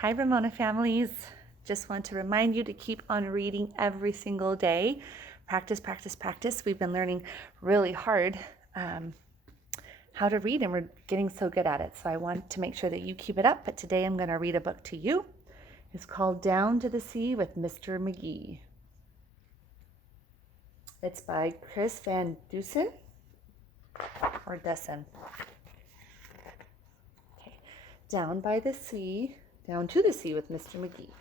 Hi, Ramona families. Just want to remind you to keep on reading every single day. Practice, practice, practice. We've been learning really hard how to read, and we're getting so good at it. So I want to make sure that you keep it up. But today I'm going to read a book to you. It's called Down to the Sea with Mr. Magee. It's by Chris Van Dusen or Dusen. Okay. Down to the Sea with Mr. Magee.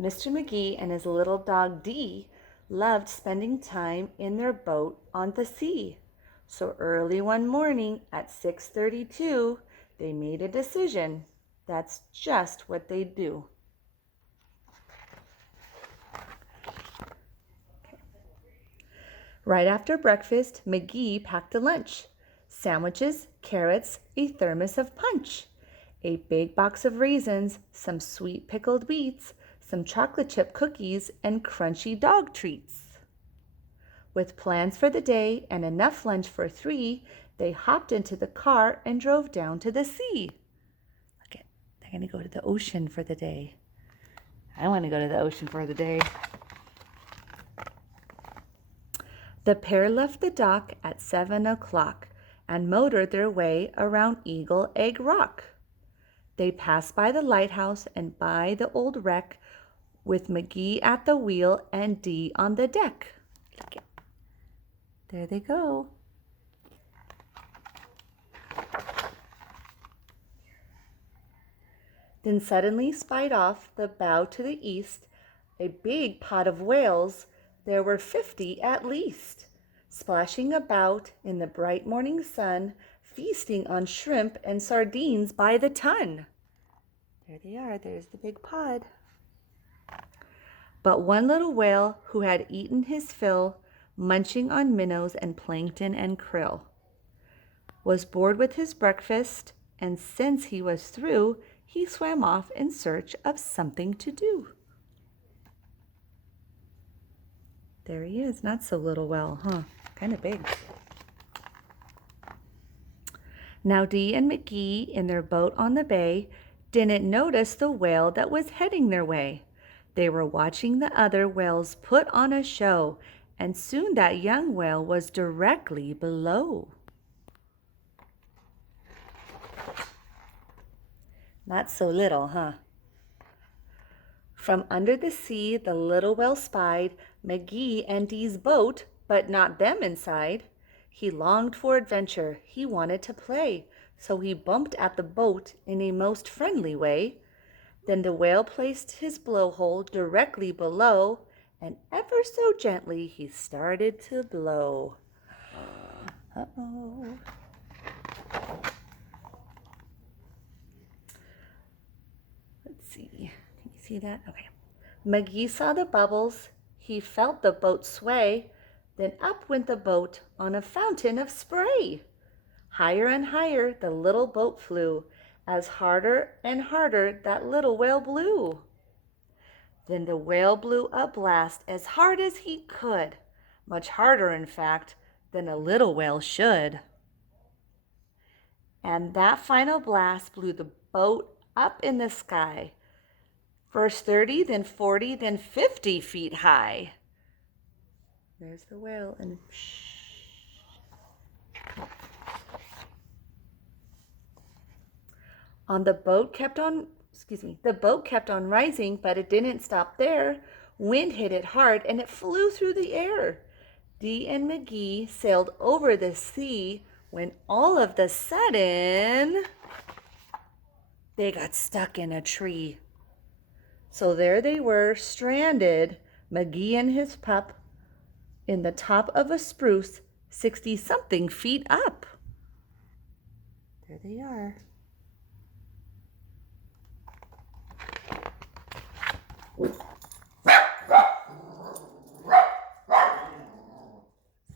Mr. Magee and his little dog Dee loved spending time in their boat on the sea. So early one morning at 6:32, they made a decision. That's just what they do. Okay. Right after breakfast, Magee packed a lunch. Sandwiches, carrots, a thermos of punch, a big box of raisins, some sweet pickled beets, some chocolate chip cookies, and crunchy dog treats. With plans for the day and enough lunch for 3, they hopped into the car and drove down to the sea. Look it, they're going to go to the ocean for the day. I want to go to the ocean for the day. The pair left the dock at 7 o'clock and motored their way around Eagle Egg Rock. They passed by the lighthouse and by the old wreck with Magee at the wheel and Dee on the deck. Look it. There they go. Then suddenly spied off the bow to the east a big pot of whales. There were 50 at least, splashing about in the bright morning sun, feasting on shrimp and sardines by the ton. There they are. There's the big pod. But one little whale who had eaten his fill, munching on minnows and plankton and krill, was bored with his breakfast, and since he was through, he swam off in search of something to do. There he is. Not so little whale, huh? Kind of big. Now Dee and Magee in their boat on the bay didn't notice the whale that was heading their way. They were watching the other whales put on a show, and soon that young whale was directly below. Not so little, huh? From under the sea, the little whale spied Magee and Dee's boat, but not them inside. He longed for adventure. He wanted to play, so he bumped at the boat in a most friendly way. Then the whale placed his blowhole directly below, and ever so gently he started to blow. Uh-oh. Let's see. Can you see that? Okay. Magee saw the bubbles. He felt the boat sway. Then up went the boat on a fountain of spray. Higher and higher the little boat flew, as harder and harder that little whale blew. Then the whale blew a blast as hard as he could, much harder, in fact, than a little whale should. And that final blast blew the boat up in the sky, first 30, then 40, then 50 feet high. There's the whale, and the boat kept on rising, but it didn't stop there. Wind hit it hard, and it flew through the air. Dee and Magee sailed over the sea when all of the sudden they got stuck in a tree. So there they were, stranded, Magee and his pup, in the top of a spruce 60-something feet up. There they are.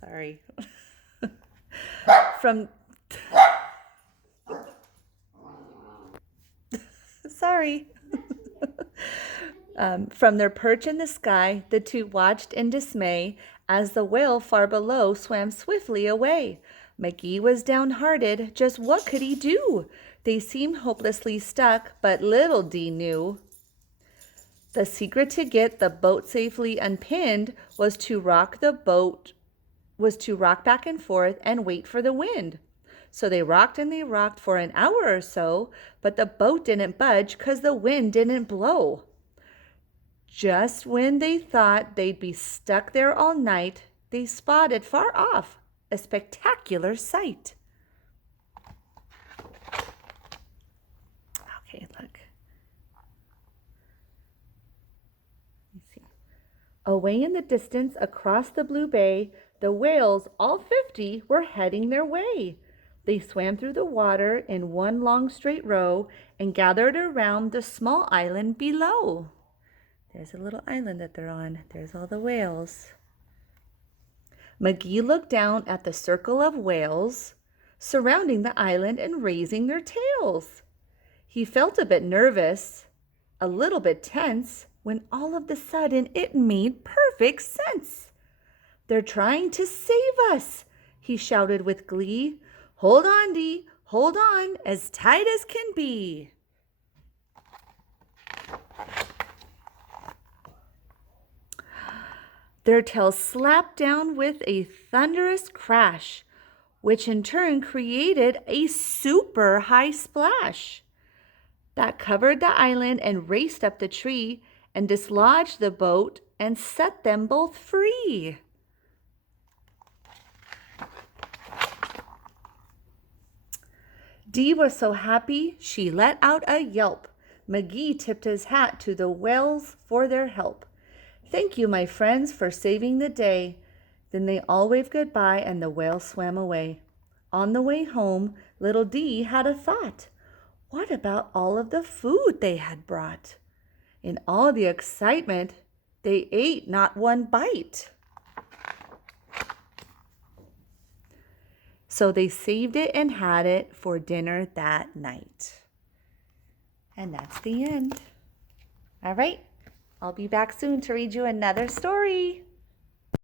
Sorry. Sorry. From their perch in the sky, the two watched in dismay as the whale far below swam swiftly away. Magee was downhearted. Just what could he do? They seemed hopelessly stuck, but little Dee knew the secret to get the boat safely unpinned was to rock back and forth and wait for the wind. So they rocked and they rocked for an hour or so, but the boat didn't budge because the wind didn't blow. Just when they thought they'd be stuck there all night, they spotted far off a spectacular sight. Okay, look. Let me see. Away in the distance, across the blue bay, the whales, all 50, were heading their way. They swam through the water in one long straight row and gathered around the small island below. There's a little island that they're on. There's all the whales. Magee looked down at the circle of whales surrounding the island and raising their tails. He felt a bit nervous, a little bit tense, when all of a sudden it made perfect sense. "They're trying to save us," he shouted with glee. "Hold on, Dee, hold on, as tight as can be." Their tails slapped down with a thunderous crash, which in turn created a super high splash that covered the island and raced up the tree and dislodged the boat and set them both free. Dee was so happy she let out a yelp. Magee tipped his hat to the whales for their help. "Thank you, my friends, for saving the day." Then they all waved goodbye and the whale swam away. On the way home, little Dee had a thought. What about all of the food they had brought? In all the excitement, they ate not one bite. So they saved it and had it for dinner that night. And that's the end. All right, I'll be back soon to read you another story.